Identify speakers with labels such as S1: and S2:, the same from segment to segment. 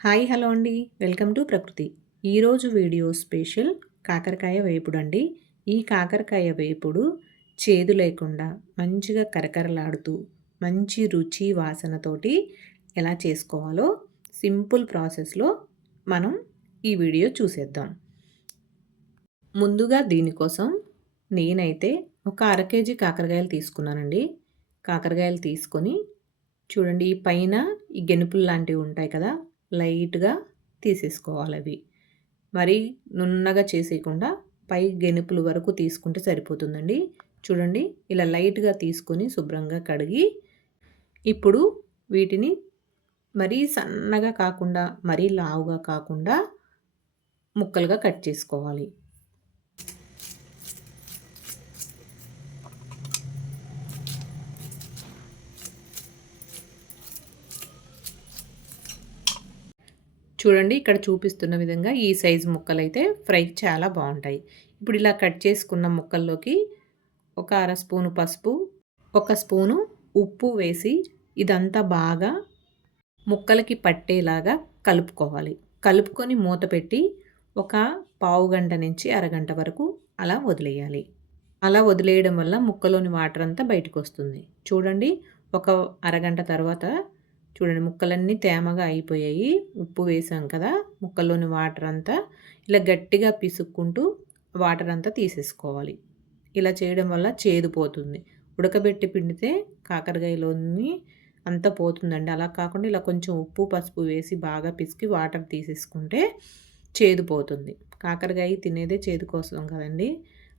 S1: Hi hello అండి. Welcome to Prakruthi. ఈరోజు video special కాకరకాయ వేపుడు అండి. ఈ కాకరకాయ వేపుడు చేదు లేకుండా మంచిగా కరకరలాడుతూ మంచి రుచి వాసనతోటి ఎలా చేసుకోవాలో సింపుల్ ప్రాసెస్లో మనం ఈ వీడియో చూసేద్దాం. ముందుగా దీనికోసం నేనైతే ఒక అర కేజీ కాకరకాయలు తీసుకున్నానండి. కాకరకాయలు తీసుకొని చూడండి ఈ పైన ఈ గెనుపులు లాంటివి ఉంటాయి కదా లైట్గా తీసేసుకోవాలి అవి మరి నున్నగా చేసేయకుండా పై గెనుపుల వరకు తీసుకుంటే సరిపోతుందండి. చూడండి ఇలా లైట్గా తీసుకొని శుభ్రంగా కడిగి ఇప్పుడు వీటిని మరీ సన్నగా కాకుండా మరీ లావుగా కాకుండా ముక్కలుగా కట్ చేసుకోవాలి. చూడండి ఇక్కడ చూపిస్తున్న విధంగా ఈ సైజు ముక్కలు అయితే ఫ్రై చాలా బాగుంటాయి. ఇప్పుడు ఇలా కట్ చేసుకున్న ముక్కల్లోకి ఒక అర స్పూను పసుపు ఒక స్పూను ఉప్పు వేసి ఇదంతా బాగా ముక్కలకి పట్టేలాగా కలుపుకోవాలి. కలుపుకొని మూత పెట్టి ఒక పావు గంట నుంచి అరగంట వరకు అలా వదిలేయాలి. అలా వదిలేయడం వల్ల ముక్కలోని వాటర్ అంతా బయటకు వస్తుంది. చూడండి ఒక అరగంట తర్వాత చూడండి ముక్కలన్నీ తేమగా అయిపోయాయి. ఉప్పు వేసాం కదా ముక్కల్లోని వాటర్ అంతా ఇలా గట్టిగా పిసుక్కుంటూ వాటర్ అంతా తీసేసుకోవాలి. ఇలా చేయడం వల్ల చేదు పోతుంది. ఉడకబెట్టి పిండితే కాకరకాయలోని అంతా పోతుందండి. అలా కాకుండా ఇలా కొంచెం ఉప్పు పసుపు వేసి బాగా పిసికి వాటర్ తీసేసుకుంటే చేదు పోతుంది. కాకరకాయ తినేదే చేదు కోసం కదండి.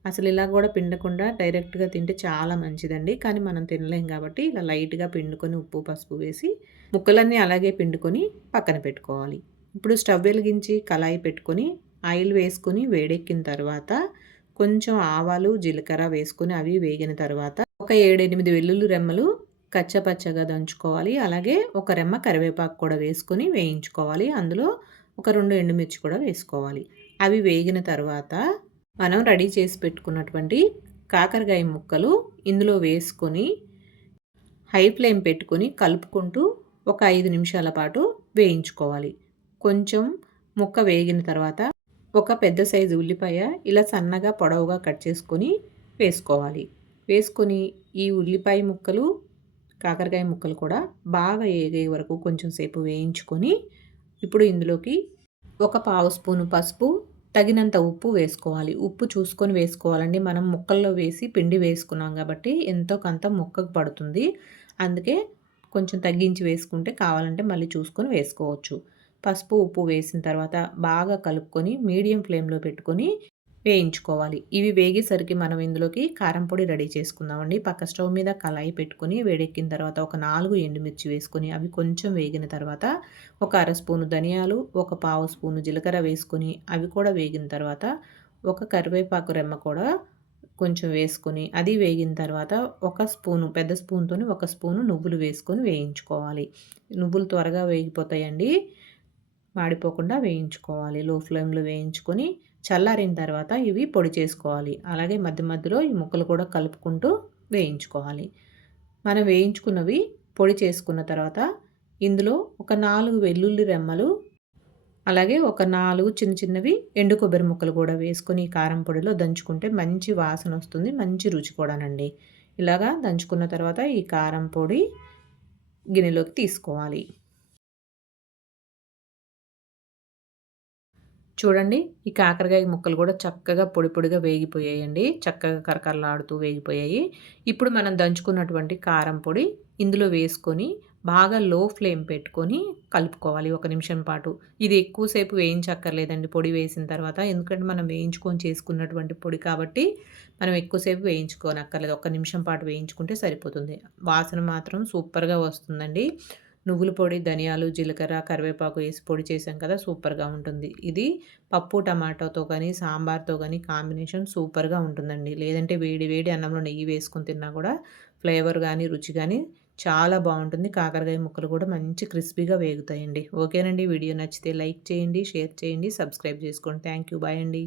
S1: అసలు ఇలా కూడా పిండకుండా డైరెక్ట్గా తింటే చాలా మంచిదండి. కానీ మనం తినలేం కాబట్టి ఇలా లైట్గా పిండుకొని ఉప్పు పసుపు వేసి ముక్కలన్నీ అలాగే పిండుకొని పక్కన పెట్టుకోవాలి. ఇప్పుడు స్టవ్ వెలిగించి కళాయి పెట్టుకొని ఆయిల్ వేసుకొని వేడెక్కిన తర్వాత కొంచెం ఆవాలు జీలకర్ర వేసుకొని అవి వేగిన తర్వాత ఒక ఏడెనిమిది వెల్లుల్లి రెమ్మలు కచ్చపచ్చగా దంచుకోవాలి. అలాగే ఒక రెమ్మ కరివేపాకు కూడా వేసుకొని వేయించుకోవాలి. అందులో ఒక రెండు ఎండుమిర్చి కూడా వేసుకోవాలి. అవి వేగిన తర్వాత మనం రెడీ చేసి పెట్టుకున్నటువంటి కాకరకాయ ముక్కలు ఇందులో వేసుకొని హై ఫ్లేమ్ పెట్టుకొని కలుపుకుంటూ ఒక ఐదు నిమిషాల పాటు వేయించుకోవాలి. కొంచెం ముక్క వేగిన తర్వాత ఒక పెద్ద సైజు ఉల్లిపాయ ఇలా సన్నగా పొడవుగా కట్ చేసుకొని వేసుకోవాలి. వేసుకొని ఈ ఉల్లిపాయ ముక్కలు కాకరకాయ ముక్కలు కూడా బాగా ఏగే వరకు కొంచెం సేపు వేయించుకొని ఇప్పుడు ఇందులోకి ఒక పావు స్పూను పసుపు తగినంత ఉప్పు వేసుకోవాలి. ఉప్పు చూసుకొని వేసుకోవాలండి. మనం ముక్కల్లో వేసి పిండి వేసుకున్నాం కాబట్టి ఎంతో కొంత ముక్కకు పడుతుంది. అందుకే కొంచెం తగ్గించి వేసుకుంటే కావాలంటే మళ్ళీ చూసుకొని వేసుకోవచ్చు. పసుపు ఉప్పు వేసిన తర్వాత బాగా కలుపుకొని మీడియం ఫ్లేమ్లో పెట్టుకొని వేయించుకోవాలి. ఇవి వేగేసరికి మనం ఇందులోకి కారం పొడి రెడీ చేసుకుందామండి. పక్క స్టవ్ మీద కళాయి పెట్టుకుని వేడెక్కిన తర్వాత ఒక నాలుగు ఎండుమిర్చి వేసుకొని అవి కొంచెం వేగిన తర్వాత ఒక అర స్పూను ధనియాలు ఒక పావు స్పూను జీలకర్ర వేసుకొని అవి కూడా వేగిన తర్వాత ఒక కరివేపాకు రెమ్మ కూడా కొంచెం వేసుకొని అది వేగిన తర్వాత ఒక స్పూను పెద్ద స్పూన్తో ఒక స్పూను నువ్వులు వేసుకొని వేయించుకోవాలి. నువ్వులు త్వరగా వేగిపోతాయండి. మాడిపోకుండా వేయించుకోవాలి. లో ఫ్లేమ్లో వేయించుకొని చల్లారిన తర్వాత ఇవి పొడి చేసుకోవాలి. అలాగే మధ్య మధ్యలో ఈ ముక్కలు కూడా కలుపుకుంటూ వేయించుకోవాలి. మనం వేయించుకున్నవి పొడి చేసుకున్న తర్వాత ఇందులో ఒక నాలుగు వెల్లుల్లి రెమ్మలు అలాగే ఒక నాలుగు చిన్న చిన్నవి ఎండు కొబ్బరి ముక్కలు కూడా వేసుకొని కారం పొడిలో దంచుకుంటే మంచి వాసన వస్తుంది మంచి రుచి కూడానండి. ఇలాగా దంచుకున్న తర్వాత ఈ కారం పొడి గిన్నెలోకి తీసుకోవాలి. చూడండి ఈ కాకరకాయ ముక్కలు కూడా చక్కగా పొడి పొడిగా వేగిపోయాయండి. చక్కగా కరకరలాడుతూ వేగిపోయాయి. ఇప్పుడు మనం దంచుకున్నటువంటి కారం పొడి ఇందులో వేసుకొని బాగా లో ఫ్లేమ్ పెట్టుకొని కలుపుకోవాలి ఒక నిమిషం పాటు. ఇది ఎక్కువసేపు వేయించక్కర్లేదండి పొడి వేసిన తర్వాత. ఎందుకంటే మనం వేయించుకొని చేసుకున్నటువంటి పొడి కాబట్టి మనం ఎక్కువసేపు వేయించుకోనక్కర్లేదు. ఒక నిమిషం పాటు వేయించుకుంటే సరిపోతుంది. వాసన మాత్రం సూపర్గా వస్తుందండి. నువ్వుల పొడి ధనియాలు జీలకర్ర కరివేపాకు వేసి పొడి చేసాం కదా సూపర్గా ఉంటుంది. ఇది పప్పు టమాటోతో కానీ సాంబార్తో కానీ కాంబినేషన్ సూపర్గా ఉంటుందండి. లేదంటే వేడి వేడి అన్నంలో నెయ్యి వేసుకొని తిన్నా కూడా ఫ్లేవర్ కానీ రుచి కానీ చాలా బాగుంటుంది. కాకరకాయ ముక్కలు కూడా మంచి క్రిస్పీగా వేగుతాయండి. ఓకేనండి వీడియో నచ్చితే లైక్ చేయండి షేర్ చేయండి సబ్స్క్రైబ్ చేసుకోండి. థ్యాంక్ యూ బాయ్ అండి.